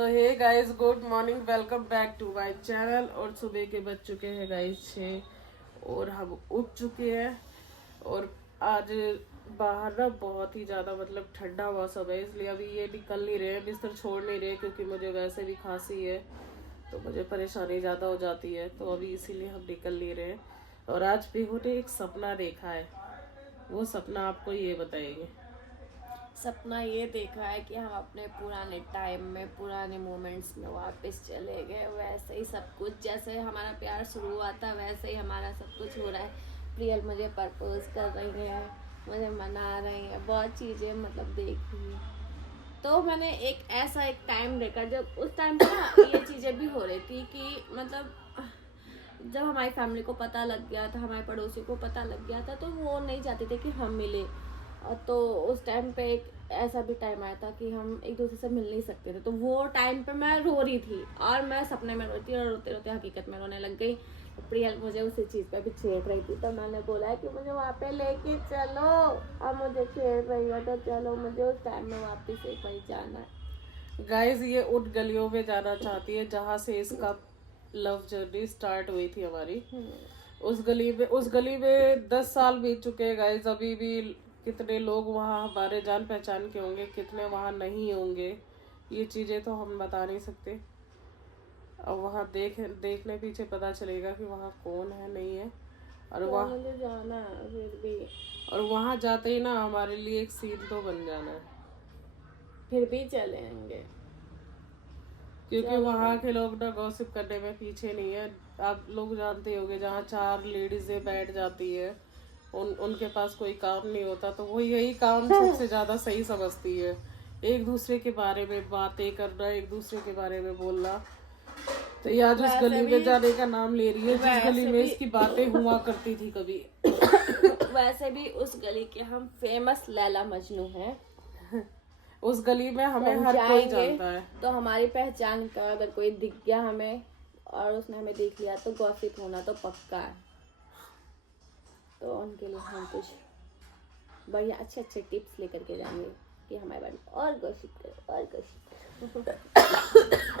तो hey guys, good morning, welcome back to my channel. और सुबह के बज चुके हैं गाइस 6 और हम उठ चुके हैं। और आज बाहर ना बहुत ही ज़्यादा मतलब ठंडा मौसम है, इसलिए अभी ये निकल नहीं रहे, बिस्तर छोड़ नहीं रहे, क्योंकि मुझे वैसे भी खांसी है तो मुझे परेशानी ज़्यादा हो जाती है, तो अभी इसीलिए हम निकल नहीं रहे। और आज पीहू ने एक सपना देखा है, वो सपना आपको ये बताएंगे। सपना ये देखा है कि हम अपने पुराने टाइम में पुराने मोमेंट्स में वापस चले गए। वैसे ही सब कुछ, जैसे हमारा प्यार शुरू हुआ था वैसे ही हमारा सब कुछ हो रहा है। प्रियल मुझे प्रपोज कर रही है, मुझे मना रही है, बहुत चीज़ें मतलब देखी। तो मैंने एक टाइम देखा जब उस टाइम पे ना ये चीज़ें भी हो रही थी कि मतलब जब हमारी फैमिली को पता लग गया था, हमारे पड़ोसी को पता लग गया था, तो वो नहीं चाहते थे कि हम मिले। और तो उस टाइम पे एक ऐसा भी टाइम आया था कि हम एक दूसरे से मिल नहीं सकते थे। तो वो टाइम पे मैं रो रही थी और मैं सपने में रोती और रोते रोते हकीकत में रोने लग गई। तो प्रियल मुझे उसी चीज़ पे भी छेड़ रही थी, तो मैंने बोला कि मुझे वहाँ पे लेके चलो। अब मुझे छेड़ रही है तो चलो, मुझे उस टाइम में वापस एक बार जाना है। गाइस, ये उन गलियों में जाना चाहती है जहाँ से इसका लव जर्नी स्टार्ट हुई थी हमारी। उस गली में 10 साल बीत चुके हैं गाइस। अभी भी कितने लोग वहाँ हमारे जान पहचान के होंगे, कितने वहाँ नहीं होंगे, ये चीजें तो हम बता नहीं सकते। और वहाँ देखने पीछे पता चलेगा कि वहाँ कौन है नहीं है। और तो वहाँ मुझे जाना है फिर भी। और वहाँ जाते ही ना हमारे लिए एक सीन तो बन जाना है, फिर भी चलेंगे। क्योंकि चलो। वहाँ के लोग ना गॉसिप करने में पीछे नहीं है। आप लोग जानते होंगे, जहाँ 4 लेडीजें बैठ जाती है, उनके पास कोई काम नहीं होता, तो वो यही काम सबसे ज्यादा सही समझती है। एक दूसरे के बारे में बातें करना, एक दूसरे के बारे में बोलना। तो ये आज उस गली में जाने का नाम ले रही है जिस गली में इसकी बातें हुआ करती थी कभी। वैसे भी उस गली के हम फेमस लैला मजनू हैं। उस गली में तो हमें हम हर कोई जाएंगे जानता है। तो हमारी पहचान का अगर कोई दिख गया हमें और उसने हमें देख लिया तो गॉसिप होना तो पक्का है। तो उनके लिए हम कुछ बढ़िया अच्छे अच्छे टिप्स लेकर के जाएंगे कि हमारे बारे में और गॉसिप करो और गॉसिप करो।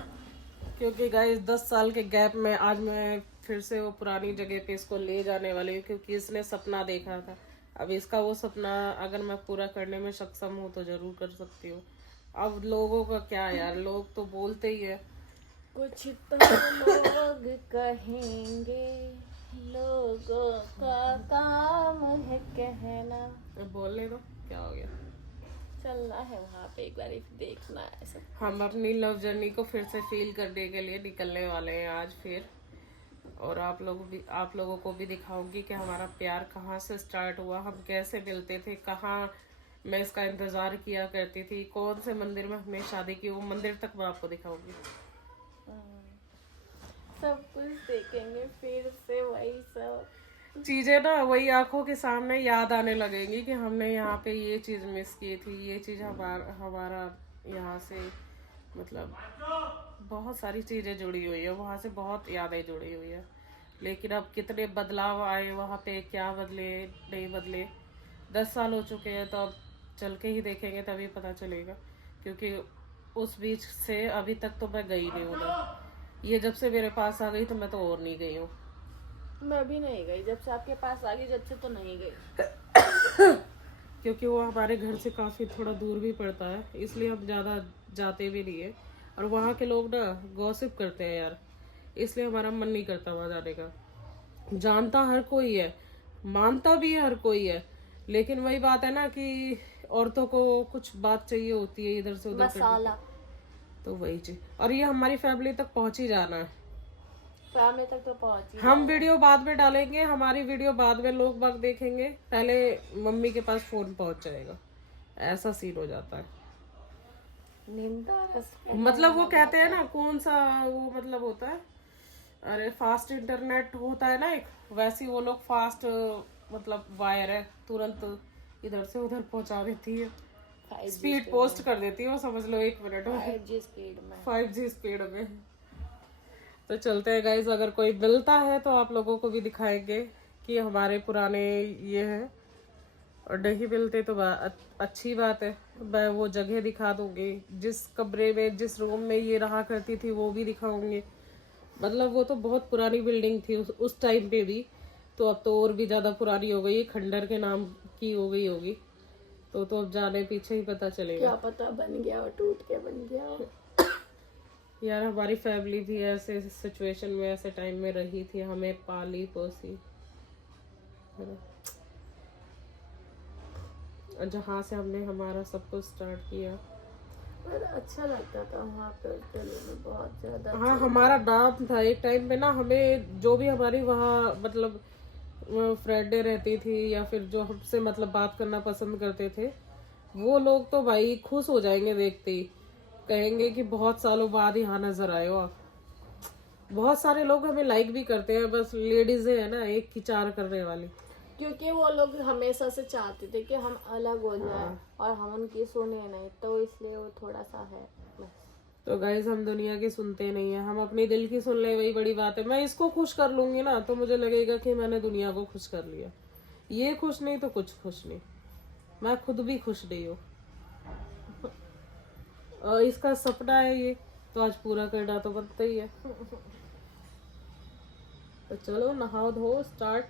क्योंकि गाइस 10 साल के गैप में आज मैं फिर से वो पुरानी जगह पे इसको ले जाने वाली हूँ, क्योंकि इसने सपना देखा था। अब इसका वो सपना अगर मैं पूरा करने में सक्षम हूँ तो जरूर कर सकती हूँ। अब लोगों का क्या यार, लोग तो बोलते ही है। कुछ तो लोग कहेंगे, लोगों का काम है कहना। बोलने दो, क्या हो गया। चलना है वहाँ पे एक बार देखना है सब। हम अपनी लव जर्नी को फिर से फील करने के लिए निकलने वाले हैं आज फिर। और आप लोगों को भी दिखाऊंगी कि हमारा प्यार कहाँ से स्टार्ट हुआ, हम कैसे मिलते थे, कहाँ मैं इसका इंतजार किया करती थी, कौन से मंदिर में हमने शादी की, वो मंदिर तक मैं आपको दिखाऊंगी। सब कुछ देखेंगे फिर से, वही सब चीजें ना वही आंखों के सामने याद आने लगेंगी कि हमने यहाँ पे ये चीज मिस की थी, ये चीज हमारा यहाँ से मतलब बहुत सारी चीजें जुड़ी हुई है, वहाँ से बहुत यादें जुड़ी हुई है। लेकिन अब कितने बदलाव आए वहाँ पे, क्या बदले नहीं बदले। 10 साल हो चुके हैं, तो अब चल के ही देखेंगे तभी पता चलेगा। क्योंकि उस बीच से अभी तक तो मैं गई नहीं हूँ। ये जब से मेरे पास आ गई तो मैं तो और नहीं गई हूँ। मैं भी नहीं गई, जब से आपके पास आ गई जब से तो नहीं गई। क्योंकि वो हमारे घर से काफ़ी थोड़ा दूर भी पड़ता है, इसलिए हम ज़्यादा जाते भी नहीं है। और वहाँ के लोग ना गॉसिप करते हैं यार, इसलिए हमारा मन नहीं करता वहाँ जाने का। जानता हर कोई है, मानता भी हर कोई है, लेकिन वही बात है ना कि औरतों को कुछ बात चाहिए होती है इधर से उधर मसाला तो वही चीज। और ये हमारी फैमिली तक पहुंच ही जाना है। फैमिली तक तो पहुंची। हम वीडियो बाद में डालेंगे, हमारी वीडियो बाद में लोग बाग देखेंगे, पहले मम्मी के पास फोन पहुंच जाएगा, ऐसा सीन हो जाता है। मतलब वो कहते हैं ना, कौन सा वो मतलब होता है, अरे फास्ट इंटरनेट होता है ना एक, वैसी वो लोग फास्ट मतलब वायर है, तुरंत इधर से उधर पहुंचा देती है, स्पीड पोस्ट कर देती है वो, समझ लो 1 मिनट में 5G स्पीड में। तो चलते हैं गाइज, अगर कोई मिलता है तो आप लोगों को भी दिखाएंगे कि हमारे पुराने ये है। और नहीं मिलते तो अच्छी बात है, मैं वो जगह दिखा दूंगी, जिस कमरे में जिस रूम में ये रहा करती थी वो भी दिखाऊंगी। मतलब वो तो बहुत पुरानी बिल्डिंग थी उस टाइम पे भी, तो अब तो और भी ज़्यादा पुरानी हो गई, खंडर के नाम की हो गई होगी। तो अब जाने पीछे ही पता चलेगा, क्या पता बन गया और टूट के बन गया हो। यार हमारी फैमिली भी ऐसे सिचुएशन में ऐसे टाइम में रही थी, हमें पाली पोसी, जहाँ से हमने हमारा सब कुछ स्टार्ट किया। और अच्छा लगता था वहाँ पे दिल्ली में बहुत ज्यादा। हाँ, हमारा नाम था एक टाइम पे ना, हमें जो भी हमारी वहाँ मतलब फ्रेंडें रहती थी या फिर जो हमसे मतलब बात करना पसंद करते थे, वो लोग तो भाई खुश हो जाएंगे देखते ही, कहेंगे कि बहुत सालों बाद यहाँ नजर आए हो आप। बहुत सारे लोग हमें लाइक भी करते हैं, बस लेडीज है ना एक की चार करने वाली, क्योंकि वो लोग हमेशा से चाहते थे कि हम अलग हो जाएं और हम उनकी सुने नहीं, तो इसलिए वो थोड़ा सा है बस। तो गाइस हम दुनिया की सुनते नहीं है, हम अपनी दिल की सुन ले, वही बड़ी बात है। मैं इसको खुश कर लूंगी ना तो मुझे लगेगा कि मैंने दुनिया को खुश कर लिया। ये खुश नहीं तो कुछ खुश नहीं, मैं खुद भी खुश नहीं हूँ। और इसका सपना है ये, तो आज पूरा करना तो बनता ही है। तो चलो नहाओ धो स्टार्ट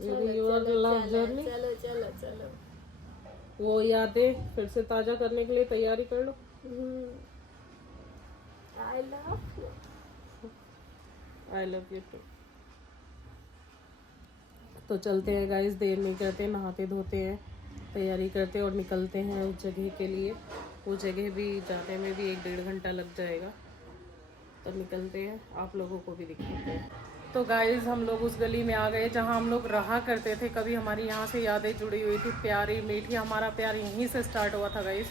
योर लव जर्नी। चलो चलो चलो, वो यादें फिर से ताजा करने के लिए तैयारी कर लो। I love you. I love you too. तो चलते हैं गाइस, देर नहीं करते, नहाते धोते हैं, तैयारी करते हैं और निकलते हैं उस जगह के लिए। वो जगह भी जाने में भी 1-1.5 घंटा लग जाएगा, तो निकलते हैं, आप लोगों को भी दिखाते हैं। तो गाइस हम लोग उस गली में आ गए जहाँ हम लोग रहा करते थे, कभी हमारी यहाँ से यादें जुड़ी हुई थी, प्यारी मीठी, हमारा प्यार यहीं से स्टार्ट हुआ था गाइस।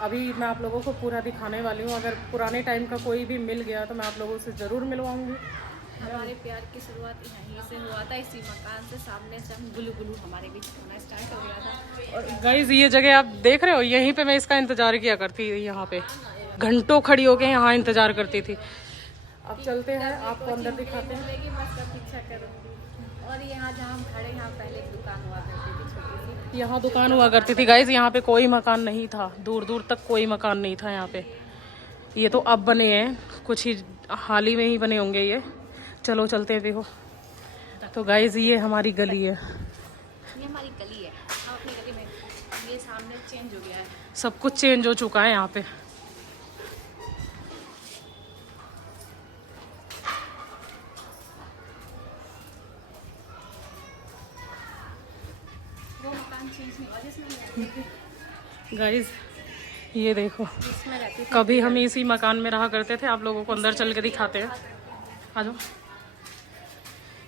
अभी मैं आप लोगों को पूरा दिखाने वाली हूँ, अगर पुराने टाइम का कोई भी मिल गया तो मैं आप लोगों से ज़रूर मिलवाऊँगी। हमारे प्यार की शुरुआत यहीं से हुआ था, इसी मकान से, सामने से हम गुलू गुलू हमारे बीच होना स्टार्ट हो गया था। और गाइस ये जगह आप देख रहे हो, यहीं पे मैं इसका इंतज़ार किया करती थी, यहाँ पे घंटों खड़ी होके यहाँ इंतज़ार करती थी। अब चलते हैं, आपको अंदर दिखाते हैं। बस का पीछा करूँगी। और यहाँ जहाँ हम खड़े, यहाँ पहले एक दुकान हुआ करती थी छोटी सी, यहाँ दुकान हुआ करती थी गाइस, यहाँ पे कोई मकान नहीं था, दूर दूर तक कोई मकान नहीं था यहाँ पे। ये तो अब बने हैं, कुछ ही हाल ही में ही बने होंगे ये। चलो चलते हैं, देखो। तो गाइस ये हमारी गली है, ये हमारी गली है। हम अपनी गली में, ये सामने चेंज हो गया है, सब कुछ चेंज हो चुका है यहाँ पे। वो मकान चेंज नहीं हुआ जिसमें गाइस ये देखो, जिसमें रहती थी। कभी हम इसी मकान में रहा करते थे, आप लोगों को अंदर चल के दिखाते हैं, आ जाओ।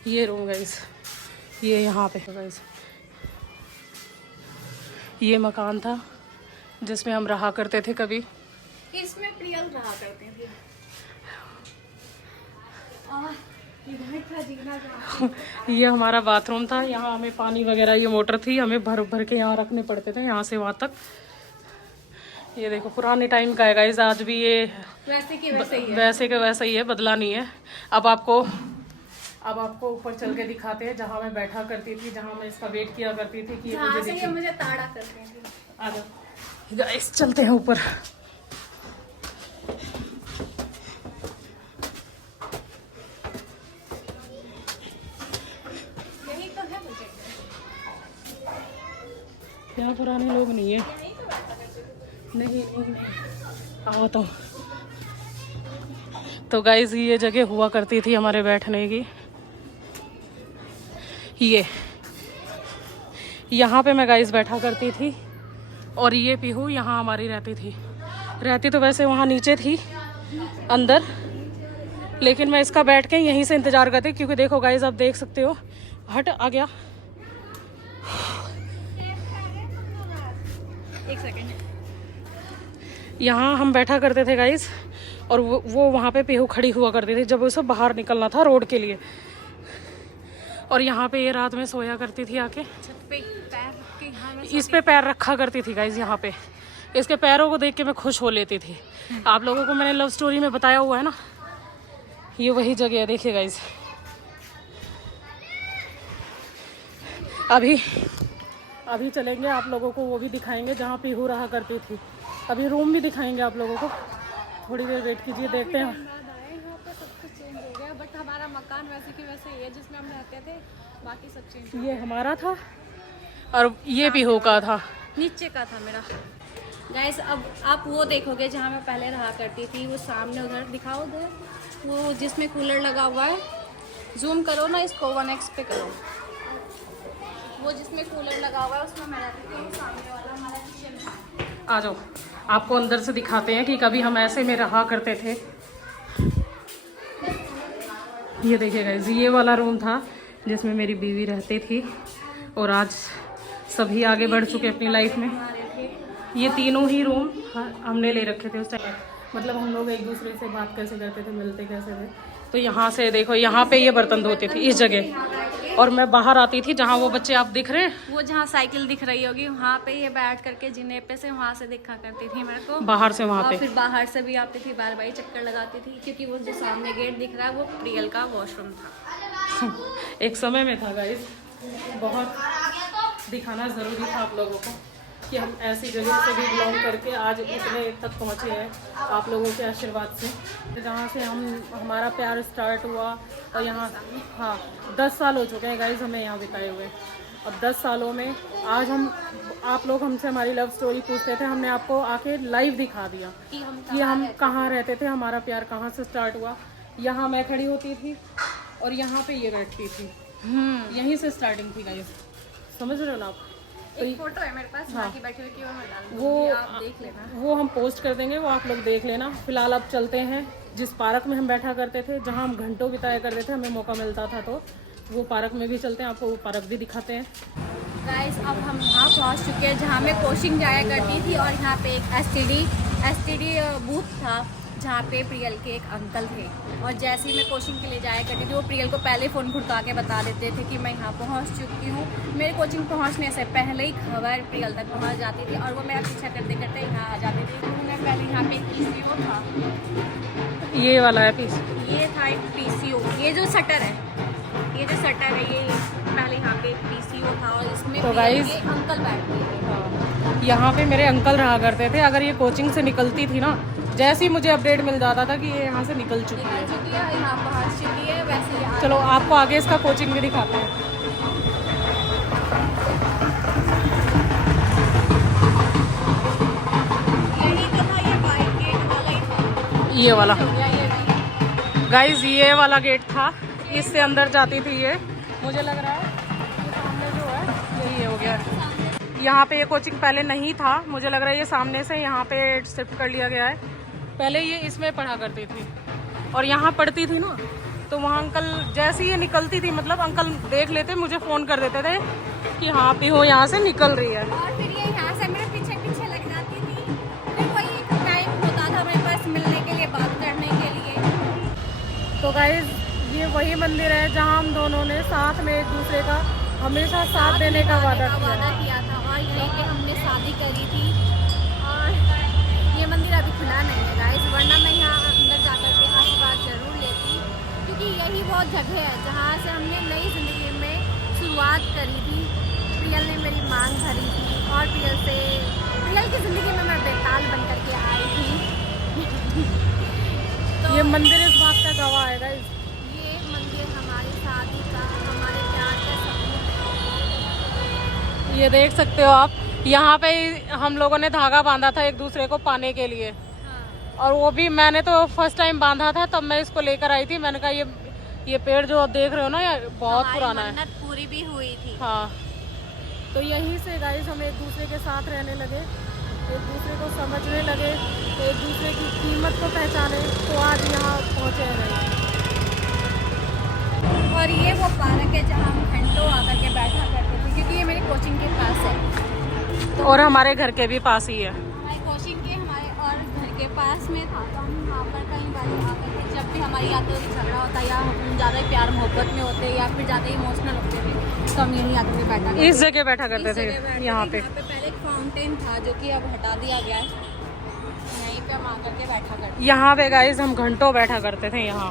ये रूम गाइस, ये यहाँ पे गाइस, ये मकान था जिसमें हम रहा करते थे कभी। इसमें प्रियल रहा करते थे। ये हमारा बाथरूम था, यहाँ हमें पानी वगैरह, ये मोटर थी, हमें भर भर के यहाँ रखने पड़ते थे, यहाँ से वहाँ तक। ये देखो पुराने टाइम का है गाइस, आज भी ये वैसे के वैसे ही है, वैसे के वैसा ही है, बदला नहीं है। अब आपको ऊपर चल के दिखाते हैं, जहाँ मैं बैठा करती थी, जहाँ मैं इसका वेट किया करती थी कि ये मुझे दिखे। मुझे ताड़ा करते हैं। आ जाओ गाइस, चलते हैं ऊपर। यही तो है मुझे, यहाँ पुराने लोग नहीं है, नहीं आओ तो गाइस ये जगह हुआ करती थी हमारे बैठने की। ये यहाँ पे मैं गाइस बैठा करती थी, और ये पीहू यहाँ हमारी रहती तो वैसे वहाँ नीचे थी अंदर, लेकिन मैं इसका बैठ के यहीं से इंतज़ार करती, क्योंकि देखो गाइस आप देख सकते हो, हट आ गया। एक सेकंड। यहाँ हम बैठा करते थे गाइस, और वो वहाँ पे पीहू खड़ी हुआ करती थी जब उसे बाहर निकलना था रोड के लिए। और यहाँ पे ये रात में सोया करती थी आके, छत पे पैर रख के यहाँ में इस पे पैर रखा करती थी गाइस। यहाँ पे इसके पैरों को देख के मैं खुश हो लेती थी। आप लोगों को मैंने लव स्टोरी में बताया हुआ है ना, ये वही जगह है, देखिए गाइस। अभी अभी चलेंगे, आप लोगों को वो भी दिखाएंगे जहाँ पीहू रहा करती थी। अभी रूम भी दिखाएंगे आप लोगों को, थोड़ी देर वेट कीजिए, देखते हैं। यहाँ पे सब कुछ चेंज हो गया, बट हमारा मकान वैसे की वैसे ही है जिसमें हम रहते थे, बाकी सब चेंज। ये हमारा था और ये पीहू का था, नीचे का था मेरा। गाइस अब आप वो देखोगे जहाँ मैं पहले रहा करती थी, वो सामने उधर दिखाओ, उधर वो जिसमें कूलर लगा हुआ है, जूम करो ना इसको, 1x पे करो, वो जिसमें कूलर लगा हुआ है उसमें मैं रहती थी। वो सामने वाला हमारा किचन है। आ जाओ आपको अंदर से दिखाते हैं कि कभी हम ऐसे में रहा करते थे। ये देखिए गाइस, ये वाला रूम था जिसमें मेरी बीवी रहती थी, और आज सभी आगे बढ़ चुके अपनी लाइफ में। ये तीनों ही रूम हमने ले रखे थे उस टाइम, मतलब हम लोग एक दूसरे से बात कैसे करते थे, मिलते कैसे थे। तो यहाँ से देखो, यहाँ पे ये बर्तन धोते थे इस जगह, और मैं बाहर आती थी जहाँ वो बच्चे आप दिख रहे हैं, वो जहाँ साइकिल दिख रही होगी वहाँ पे ये बैठ करके जिने पे से वहाँ से दिखा करती थी मेरे को, बाहर से वहाँ और पे। फिर बाहर से भी आती थी, बार बार चक्कर लगाती थी, क्योंकि वो जो सामने गेट दिख रहा है वो प्रियल का वॉशरूम था। एक समय में था गाइस, बहुत दिखाना ज़रूरी था आप लोगों को कि हम ऐसी जगह से भी बिलोंग करके आज इतने तक पहुँचे हैं आप लोगों के आशीर्वाद से। जहाँ से हमारा प्यार स्टार्ट हुआ, और यहाँ, हाँ 10 साल हो चुके हैं गाइस हमें यहाँ बिताए हुए। और 10 सालों में आज आप लोग हमसे हमारी लव स्टोरी पूछते थे, हमने आपको आके लाइव दिखा दिया कि हम कहाँ रहते थे, हमारा प्यार कहाँ से स्टार्ट हुआ। यहाँ मैं खड़ी होती थी और यहाँ पे ये बैठती थी, यहीं से स्टार्टिंग थी गाइस, समझ रहे हो ना आप। तो एक फोटो है मेरे पास, हाँ, बैठी हुई की वो मैं डाल दूंगी, वो आप देख लेना, वो हम पोस्ट कर देंगे, वो आप लोग देख लेना। फिलहाल अब चलते हैं जिस पार्क में हम बैठा करते थे, जहाँ हम घंटों बिताया करते थे, हमें मौका मिलता था तो वो पार्क में भी चलते हैं, आपको वो पार्क भी दिखाते हैं। गाइस अब हम वहाँ पहुँच चुके हैं जहाँ मैं कोचिंग जाया करती थी, और यहाँ पे एक एसटीडी बूथ था जहाँ पे प्रियल के एक अंकल थे, और जैसे ही मैं कोचिंग के लिए जाया करती थी वो प्रियल को पहले फ़ोन घुड़का के बता देते थे कि मैं यहाँ पहुँच चुकी हूँ। मेरे कोचिंग पहुँचने से पहले ही खबर प्रियल तक पहुँच जाती थी, और वो मेरा पीछा करते करते यहाँ आ जाती थी। तो मैं पहले यहाँ पे PCO था, ये वाला है पीस, ये था एक PCO, ये जो शटर है, ये जो शटर है, ये पहले यहाँ पे PCO था, और इसमें तो प्रियल guys, के अंकल बैठते थे। यहाँ पे मेरे अंकल रहा करते थे। अगर ये कोचिंग से निकलती थी ना, जैसे ही मुझे अपडेट मिल जाता था कि ये यहाँ से निकल चुकी है, यहाँ पहुँच चुकी है, वैसे ही चलो आपको आगे इसका कोचिंग भी दिखाते हैं। यही तो था, ये बाइक गेट वाला ही था, ये वाला हो गया ये भी। गाइज, ये वाला गेट था, इससे अंदर जाती थी ये, मुझे लग रहा है ये सामने जो है यही हो गया। यहाँ पे ये कोचिंग पहले नहीं था, मुझे लग रहा है ये सामने से यहाँ पे शिफ्ट कर लिया गया है। पहले ये इसमें पढ़ा करती थी और यहाँ पढ़ती थी ना, तो वहाँ अंकल जैसे ही ये निकलती थी, मतलब अंकल देख लेते, मुझे फ़ोन कर देते थे कि हाँ पीहू यहाँ से निकल रही है, और फिर ये यहाँ से मेरे पीछे पीछे लग जाती थी। फिर वही एक टाइम होता था मेरे पास मिलने के लिए, बात करने के लिए। तो गाइज ये वही मंदिर है जहाँ हम दोनों ने साथ में एक दूसरे का हमेशा साथ देने का वादा किया था, और यहीं पे हमने शादी करी थी। और ये मंदिर अभी खुला नहीं है गाइस, वरना मैं यहाँ अंदर जाकर के आशीर्वाद जरूर लेती, क्योंकि यही वो जगह है जहाँ से हमने नई ज़िंदगी में शुरुआत करी थी। प्रियल ने मेरी मांग भरी थी, और प्रियल की ज़िंदगी में मैं बेताल बन करके आई थी। तो ये मंदिर इस बात का गवाह है गाइस। ये मंदिर हमारी शादी का, हमारे प्यार का सपना। ये देख सकते हो आप, यहाँ पे हम लोगों ने धागा बांधा था एक दूसरे को पाने के लिए, और वो भी मैंने तो फर्स्ट टाइम बांधा था, तब मैं इसको लेकर आई थी। मैंने कहा ये पेड़ जो आप देख रहे हो ना, ये बहुत पुराना है, पूरी भी हुई थी। हाँ। तो यहीं से गाइस हम एक दूसरे के साथ रहने लगे, एक दूसरे को समझने लगे, एक दूसरे की कीमत को पहचाने, तो आज यहाँ पहुँचे हैं। और ये वो पार्क है जहाँ हम घंटों आकर के बैठा करते थे, क्योंकि ये मेरी कोचिंग के पास है, और हमारे घर के भी पास ही है। हमारी कोचिंग के हमारे और घर के पास में था, तो हम वहाँ पर कई बार आकर के, जब भी हमारी या तो झगड़ा होता या हम ज़्यादा प्यार मोहब्बत में होते या फिर ज़्यादा इमोशनल होते थे, तो हम यहीं आकर के बैठा करते, इस जगह बैठा करते थे, यहाँ पे पहले एक फाउंटेन था जो कि अब हटा दिया गया है, यहीं पे हम आकर के बैठा करते। यहाँ पे गाइस हम घंटों बैठा करते थे यहाँ,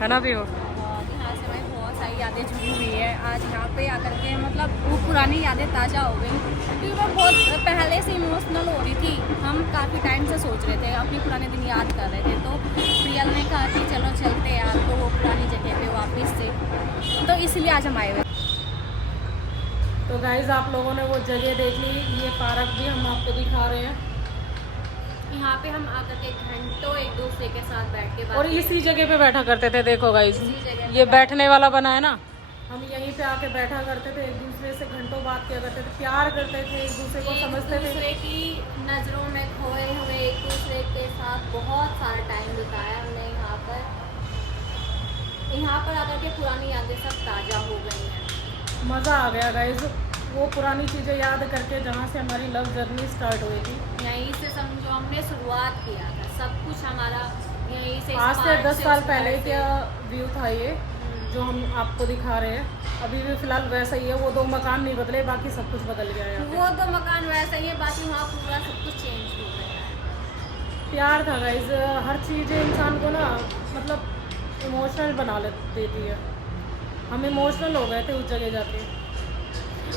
है ना भी हो। यहाँ से हमें बहुत सारी यादें जुड़ी हुई है। आज यहाँ पे आकर के मतलब वो पुरानी यादें ताज़ा हो गई, क्योंकि मैं बहुत पहले से इमोशनल हो रही थी। हम काफ़ी टाइम से सोच रहे थे, अपने पुराने दिन याद कर रहे थे, तो प्रियल ने कहा कि चलो चलते यार, तो वो पुरानी जगह पे वापस से, तो इसलिए आज हम आए हुए। तो गाइज आप लोगों ने वो जगह देख ली, ये पार्क भी हम आपको दिखा रहे हैं। यहाँ पे हम आकर के घंटों एक दूसरे के साथ बैठ के और इसी जगह पे बैठा करते थे। देखो गाइज, इसी जगह पे ये बैठने वाला बना है ना, हम यहीं पे आके बैठा करते थे, एक दूसरे से घंटों बात किया करते थे, प्यार करते थे, एक दूसरे को समझते थे। एक दूसरे की नज़रों में खोए हुए एक दूसरे के साथ बहुत सारा टाइम बिताया हमने यहाँ पर। यहाँ पर आकर के पुरानी यादें सब ताज़ा हो गई हैं। मज़ा आ गया गाइज, वो पुरानी चीज़ें याद करके, जहाँ से हमारी लव जर्नी स्टार्ट हुई थी। यहीं से समझो हमने शुरुआत किया था, सब कुछ हमारा यहीं से। आज से 10 साल पहले क्या व्यू था ये जो हम आपको दिखा रहे हैं। अभी भी फिलहाल वैसा ही है, वो 2 मकान नहीं बदले, बाकी सब कुछ बदल गया है। वो 2 मकान वैसा ही है, बाकी वहाँ पूरा सब कुछ चेंज हो गया है। प्यार था गाइज, हर चीज़ इंसान को ना मतलब इमोशनल बना देती है। हम इमोशनल हो गए थे उस जगह जाके।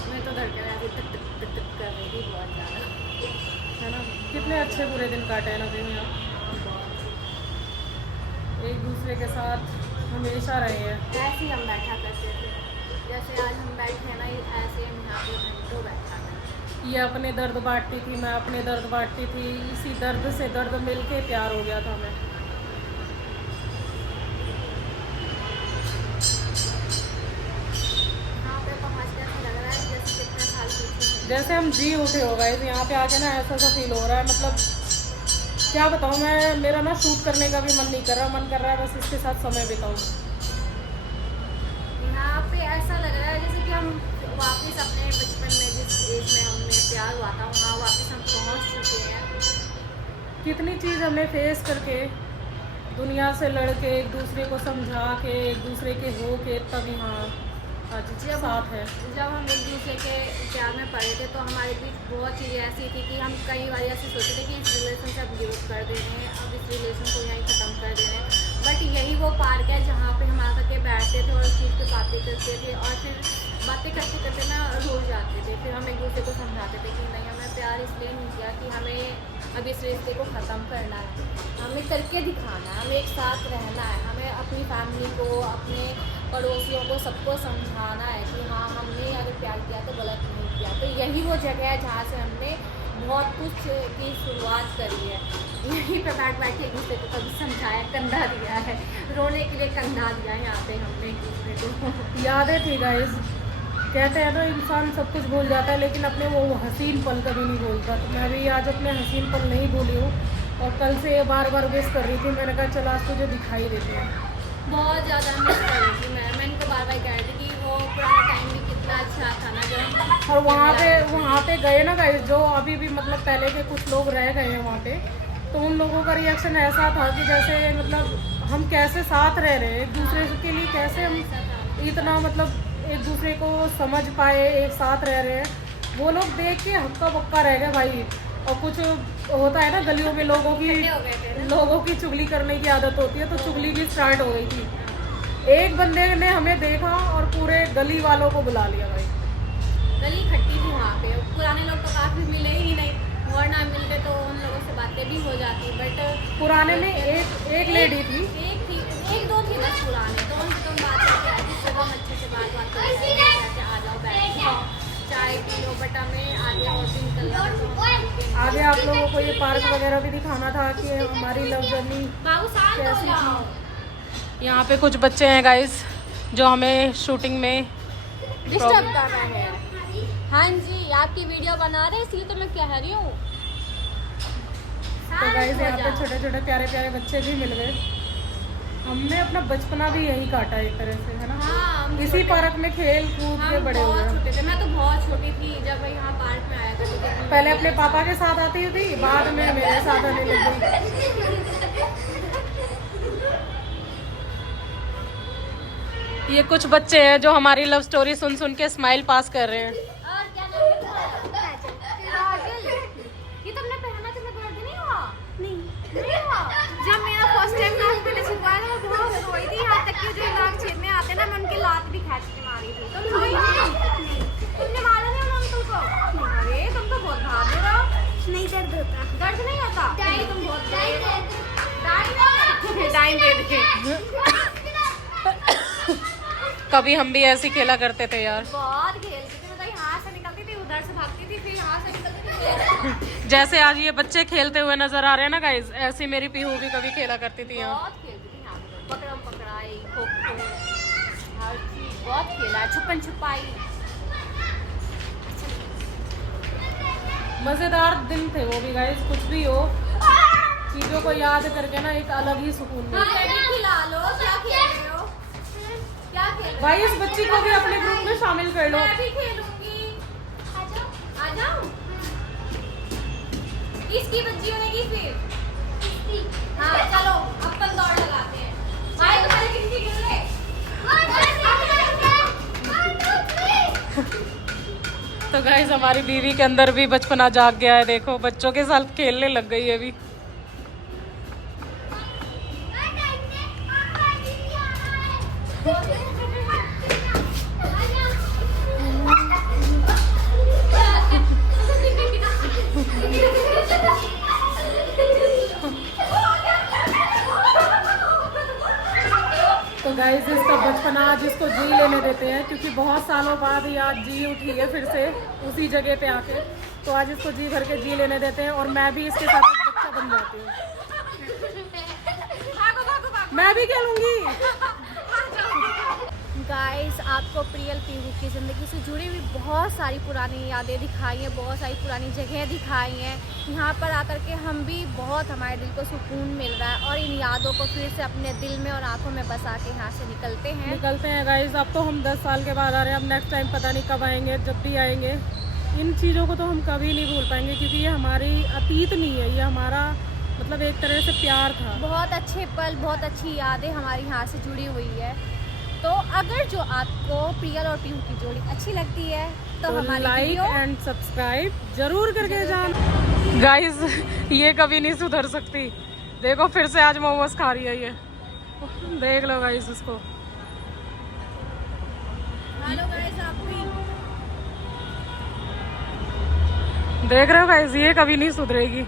मैं तो धड़कन ऐसे टक टक टक टक कर रही थी बहुत ज़्यादा, है ना। कितने अच्छे बुरे दिन काटे हैं ना भी यहाँ, एक दूसरे के साथ हमेशा रहे हैं। ऐसे ही हम बैठा करते थे, जैसे आज हम बैठे हैं ना, ऐसे हम यहाँ पे घंटों बैठा करते थे। ये अपने दर्द बांटती थी, मैं अपने दर्द बांटती थी, इसी दर्द से दर्द मिल के प्यार हो गया था हमें। यहाँ पे पहुँच कर ऐसा लग रहा है जैसे कितने साल पीछे थे। जैसे हम जी उठे हो गए थे यहाँ पे आके ना, ऐसा सा फील हो रहा है। मतलब क्या बताऊँ मैं, मेरा ना शूट करने का भी मन नहीं कर रहा, मन कर रहा है बस इसके साथ समय बिताऊँ। यहाँ पे ऐसा लग रहा है जैसे कि हम वापस अपने बचपन में जिस एज में हमने प्यार हुआ था वहाँ वापस हम पहुँच चुके हैं। कितनी चीज़ हमें फेस करके, दुनिया से लड़के, एक दूसरे को समझा के, एक दूसरे के हो के, तब यहाँ आज साथ है। जब हम एक दूसरे के प्यार में पड़े थे तो हमारे बीच बहुत चीज़ें ऐसी थी कि हम कई बार ऐसे सोचते थे कि इस रिलेशन से अब गिव अप कर दे रहे हैं, अब इस रिलेशन को यहीं ख़त्म कर दे रहे हैं। बट यही वो पार्क है जहाँ पे हम आकर के बैठते थे और उस चीज़ पे बातें करते थे, और फिर बातें करते करते ना रो जाते थे। फिर हम एक दूसरे को समझाते थे कि नहीं, हमें प्यार इसलिए नहीं किया कि हमें अब इस रिश्ते को ख़त्म करना है, हमें करके दिखाना है, हमें एक साथ रहना है, हमें अपनी फैमिली को, अपने पड़ोसियों को, सबको समझाना है कि हाँ, हमने अगर प्यार किया तो गलत नहीं किया। तो यही वो जगह है जहाँ से हमने बहुत कुछ की शुरुआत करी है। यहीं पे बैठ के एक दूसरे को कभी समझाया, कंधा दिया है, रोने के लिए कंधा दिया है यहाँ पे हमने एक दूसरे को। यादें थी गाइस, कहते हैं ना इंसान सब कुछ भूल जाता है, लेकिन अपने वो हसीन पल कभी नहीं भूलता। तो मैं भी आज अपने हसीन पल नहीं भूली हूँ, और कल से ये बार बार विश कर रही थी। मैंने कहा चल आज तुझे दिखाई देते हैं। बहुत ज़्यादा मिस कर रही थी मैं इनको बार बार कह रही थी कि वो पुराना टाइम भी कितना अच्छा था ना जब। और वहाँ पे गए ना गाइस, जो अभी भी मतलब पहले के कुछ लोग रह गए हैं वहाँ पे, तो उन लोगों का रिएक्शन ऐसा था कि जैसे मतलब हम कैसे साथ रह रहे हैं, एक दूसरे के लिए कैसे हम इतना मतलब एक दूसरे को समझ पाए, एक साथ रह रहे हैं। वो लोग देख के हक्का बक्का रह गए भाई। और कुछ होता है ना गलियों में लोगों की चुगली करने की आदत होती है, तो चुगली भी स्टार्ट हो गई थी। एक बंदे ने हमें देखा और पूरे गली वालों को बुला लिया भाई। गली खट्टी थी वहाँ पे, पुराने लोग तो काफ़ी मिले ही नहीं, वरना मिलते तो उन लोगों से बातें भी हो जाती। बट पुराने में एक लेडी थी, एक दो थी बस पुराने, तो उनसे तुम बात करके आए थे, सब हम अच्छे से बात करके आ जाओ, बैठ जाओ, चाय पी लो। बट हमें आगे और भी निकलना था। आगे आप लोगों को ये पार्क वगैरह भी दिखाना था कि हमारी लव जर्नी कैसी थी। यहाँ पे कुछ बच्चे हैं गाइस जो हमें शूटिंग में डिस्टर्ब कर रहे हैं। हाँ जी, आपकी वीडियो बना रहे हैं इसलिए तो मैं कह रही हूँ। तो गाइस यहाँ पे छोटे छोटे प्यारे प्यारे बच्चे भी मिल गए। हमने अपना बचपना भी यही काटा एक तरह से, है ना। हाँ, इसी पार्क में खेल कूद के बड़े हुए। छोटे थे, मैं तो बहुत छोटी थी जब यहाँ पार्क में आया करती थी। पहले अपने पापा के साथ आती थी, बाद में मेरे साथ आने लग गई। ये कुछ बच्चे हैं जो हमारी लव स्टोरी सुन सुन के स्माइल पास कर रहे हैं। और क्या नाम है? ये तुमने पहना, तुम्हें दर्द नहीं हुआ? नहीं हुआ। जब मेरा फर्स्ट टाइम नाक मैंने छिपाया था, मैं बहुत रोई थी, यहाँ तक कि जो नाक छेदने आते ना है मैं उनके लात भी खींच के मारी थी। तुम सोई नहीं? तुमने मारा नहीं उन अंकल को? अरे तुम तो बहुत बहादुर हो। नहीं दर्द होता। दर्द नहीं होता? नहीं तुम बहुत डाइन दे दे। कभी हम भी ऐसे खेला करते थे यार, बहुत खेलती थी, मतलब यहाँ से निकलती थी, उधर से भागती थी, फिर यहाँ से निकलती थी। जैसे आज ये बच्चे खेलते हुए नजर आ रहे हैं ना गाइस, ऐसी मेरी पीहू भी कभी खेला करती थी यहाँ। बहुत खेलती थी यहाँ पे, पकड़म पकड़ाई, खो खो, हर चीज बहुत खेला है, छुपन छुपाई। मजेदार दिन थे वो भी गाइस, कुछ भी हो चीजों को याद करके ना एक अलग ही सुकून मिलता है। खिला लो, क्या खेल रहे हो? क्या खेल रहे हो? भाई इस बच्ची को भी अपने ग्रुप में शामिल कर लो। मैं भी खेलूंगी। आ जाओ। किसकी बच्ची होगी फिर? हाँ चलो अपन दौड़ लगाते हैं। भाई तुम्हारे किसकी खेल रहे? तो गाइस हमारी बीवी के अंदर भी बचपना जाग गया है, देखो बच्चों के साथ खेलने लग गई है अभी। तो गाइस इसका बचपना आज इसको जी लेने देते हैं, क्योंकि बहुत सालों बाद ये आज जी उठी है फिर से उसी जगह पे आके। तो आज इसको जी भर के जी लेने देते हैं और मैं भी इसके साथ एक बच्चा बन जाती हूँ। मैं भी खेलूंगी। गाइस आपको प्रियल पीहू की ज़िंदगी से जुड़ी हुई बहुत सारी पुरानी यादें दिखाई हैं, बहुत सारी पुरानी जगह दिखाई हैं। यहाँ पर आकर के हम भी बहुत, हमारे दिल को सुकून मिल रहा है और इन यादों को फिर से अपने दिल में और आंखों में बसा के यहाँ से निकलते हैं गाइस। अब तो हम 10 साल के बाद आ रहे हैं, अब नेक्स्ट टाइम पता नहीं कब आएंगे, जब भी आएंगे इन चीज़ों को तो हम कभी नहीं भूल पाएंगे, क्योंकि ये हमारी अतीत नहीं है, ये हमारा मतलब एक तरह से प्यार था। बहुत अच्छे पल, बहुत अच्छी यादें हमारी यहाँ से जुड़ी हुई है। तो अगर जो आपको प्रियल और पीहू की जोड़ी अच्छी लगती है तो हमारी लाइक एंड सब्सक्राइब जरूर करके जाना। गाइस ये कभी नहीं सुधर सकती, देखो फिर से आज मोमोज खा रही है ये, देख लो गाइस इसको। हेलो गाइस, आप भी देख रहे हो गाइस, ये कभी नहीं सुधरेगी।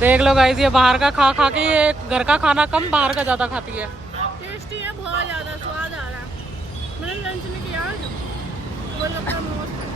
देख लो गाइस, ये बाहर का खा खा के ये घर का खाना कम बाहर का ज्यादा खाती है। टेस्टी है, बहुत ज़्यादा स्वाद आ रहा है। मैंने लंच में किया गोलगप्पा मोमोज।